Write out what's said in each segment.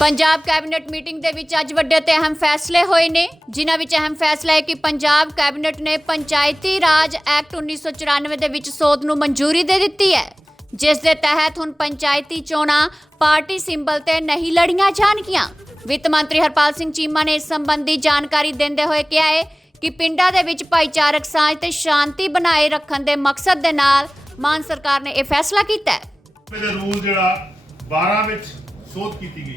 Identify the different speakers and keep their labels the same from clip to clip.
Speaker 1: Punjab cabinet meeting ਦੇ ਵਿੱਚ ਅੱਜ ਵੱਡੇ ਤੇ ਅਹਿਮ ਫੈਸਲੇ ਹੋਏ ਨੇ, ਜਿਨ੍ਹਾਂ ਵਿੱਚ ਅਹਿਮ ਫੈਸਲਾ ਹੈ ਕਿ ਪੰਜਾਬ ਕੈਬਨਿਟ ਨੇ ਪੰਚਾਇਤੀ ਰਾਜ ਐਕਟ 1994 ਦੇ ਵਿੱਚ ਸੋਧ ਨੂੰ ਮਨਜ਼ੂਰੀ ਦੇ ਦਿੱਤੀ ਹੈ, ਜਿਸ ਦੇ ਤਹਿਤ ਹੁਣ ਪੰਚਾਇਤੀ ਚੋਣਾਂ ਪਾਰਟੀ ਸਿੰਬਲ ਤੇ ਨਹੀਂ ਲੜੀਆਂ ਜਾਣਗੀਆਂ। ਵਿੱਤ ਮੰਤਰੀ ਹਰਪਾਲ ਸਿੰਘ ਚੀਮਾ ਨੇ ਇਸ ਸੰਬੰਧੀ ਜਾਣਕਾਰੀ ਦਿੰਦੇ ਹੋਏ ਕਿਹਾ ਹੈ ਕਿ ਪਿੰਡਾਂ ਦੇ ਵਿੱਚ ਭਾਈਚਾਰਕ ਸਾਂਝ ਤੇ ਸ਼ਾਂਤੀ ਬਣਾਏ ਰੱਖਣ ਦੇ ਮਕਸਦ ਦੇ ਨਾਲ ਮਾਨ ਸਰਕਾਰ ਨੇ ਇਹ ਫੈਸਲਾ ਕੀਤਾ ਹੈ।
Speaker 2: ਰੂਲ ਜਿਹੜਾ 12 ਵਿੱਚ ਸੋਧ ਕੀਤੀ ਗਈ।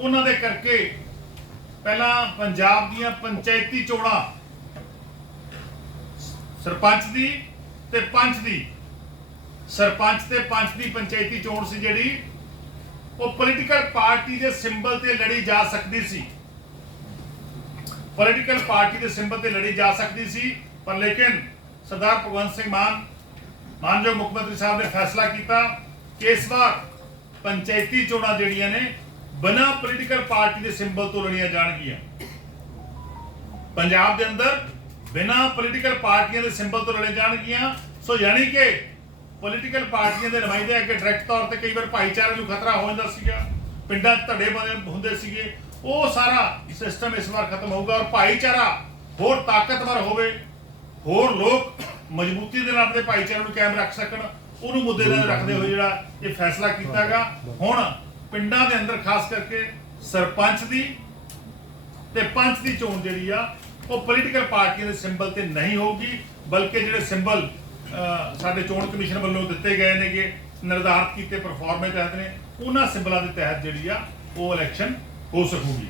Speaker 2: ਉਹਨਾਂ ਦੇ ਕਰਕੇ ਪਹਿਲਾਂ ਪੰਜਾਬ ਦੀਆਂ ਪੰਚਾਇਤੀ ਚੋਣਾਂ ਸਰਪੰਚ ਦੀ ਤੇ ਪੰਚ ਦੀ। ਸਰਪੰਚ ਤੇ ਪੰਚ ਦੀ ਪੰਚਾਇਤੀ ਚੋਣ ਸੀ ਜਿਹੜੀ। ਉਹ ਪੋਲੀਟੀਕਲ ਪਾਰਟੀ ਦੇ ਸਿੰਬਲ ਤੇ ਲੜੀ ਜਾ ਸਕਦੀ ਸੀ। ਪੋਲੀਟੀਕਲ ਪਾਰਟੀ ਦੇ ਸਿੰਬਲ ਤੇ ਲੜੀ ਜਾ ਸਕਦੀ ਸੀ, ਪਰ ਲੇਕਿਨ ਸਰਦਾਰ ਭਗਵੰਤ ਸਿੰਘ ਮਾਨ, ਮਾਨਯੋਗ ਮੁੱਖ ਮੰਤਰੀ ਸਾਹਿਬ ਨੇ ਫੈਸਲਾ ਕੀਤਾ ਕਿ ਇਸ ਵਾਰ ਪੰਚਾਇਤੀ ਚੋਣਾਂ ਜਿਹੜੀਆਂ ਨੇ ਬਿਨਾਂ ਪੋਲੀਟੀਕਲ ਪਾਰਟੀ ਦੇ ਸਿੰਬਲ ਤੋਂ ਲੜੀਆਂ ਜਾਣਗੀਆਂ। ਪੰਜਾਬ ਦੇ ਅੰਦਰ ਬਿਨਾਂ ਪੋਲੀਟੀਕਲ ਪਾਰਟੀਆਂ ਦੇ ਸਿੰਬਲ ਤੋਂ ਲੜੇ ਜਾਣਗੀਆਂ। ਸੋ ਯਾਨੀ ਕਿ ਪੋਲੀਟੀਕਲ ਪਾਰਟੀਆਂ ਦੇ ਨੁਮਾਇੰਦੇ ਅੱਗੇ ਡਾਇਰੈਕਟ ਤੌਰ ਤੇ ਕਈ ਵਾਰ ਭਾਈਚਾਰੇ ਨੂੰ ਖਤਰਾ ਹੋ ਜਾਂਦਾ ਸੀਗਾ। ਪਿੰਡਾਂ ਧੜੇ ਬਣੇ ਹੁੰਦੇ ਸੀਗੇ। ਉਹ ਸਾਰਾ ਸਿਸਟਮ ਇਸ ਵਾਰ ਖਤਮ ਹੋਊਗਾ ਔਰ ਭਾਈਚਾਰਾ ਹੋਰ ਤਾਕਤਵਰ ਹੋਵੇ, ਹੋਰ ਲੋਕ ਮਜ਼ਬੂਤੀ ਦੇ ਨਾਲ ਆਪਣੇ ਭਾਈਚਾਰੇ ਨੂੰ ਕਾਇਮ ਰੱਖ ਸਕਣ। ਉਹਨੂੰ ਮੁੱਦੇ ਨਾਲ ਰੱਖਦੇ ਹੋਏ ਜਿਹੜਾ ਇਹ ਫੈਸਲਾ ਕੀਤਾਗਾ ਹੁਣ ਪਿੰਡਾਂ ਦੇ ਅੰਦਰ ਖਾਸ ਕਰਕੇ ਸਰਪੰਚ ਦੀ ਤੇ ਪੰਚ ਦੀ ਚੋਣ ਜਿਹੜੀ ਆ, ਉਹ ਪੋਲੀਟੀਕਲ ਪਾਰਟੀਆਂ ਦੇ ਸਿੰਬਲ ਤੇ ਨਹੀਂ ਹੋਊਗੀ, ਬਲਕਿ ਜਿਹੜੇ ਸਿੰਬਲ ਸਾਡੇ ਚੋਣ ਕਮਿਸ਼ਨ ਵੱਲੋਂ ਦਿੱਤੇ ਗਏ ਨੇਗੇ, ਨਿਰਧਾਰਤ ਕੀਤੇ ਪਰਫਾਰਮੇ ਤਹਿਤ ਨੇ, ਉਹਨਾਂ ਸਿੰਬਲਾਂ ਦੇ ਤਹਿਤ ਜਿਹੜੀ ਆ, ਉਹ ਇਲੈਕਸ਼ਨ ਹੋ ਸਕੂਗੀ।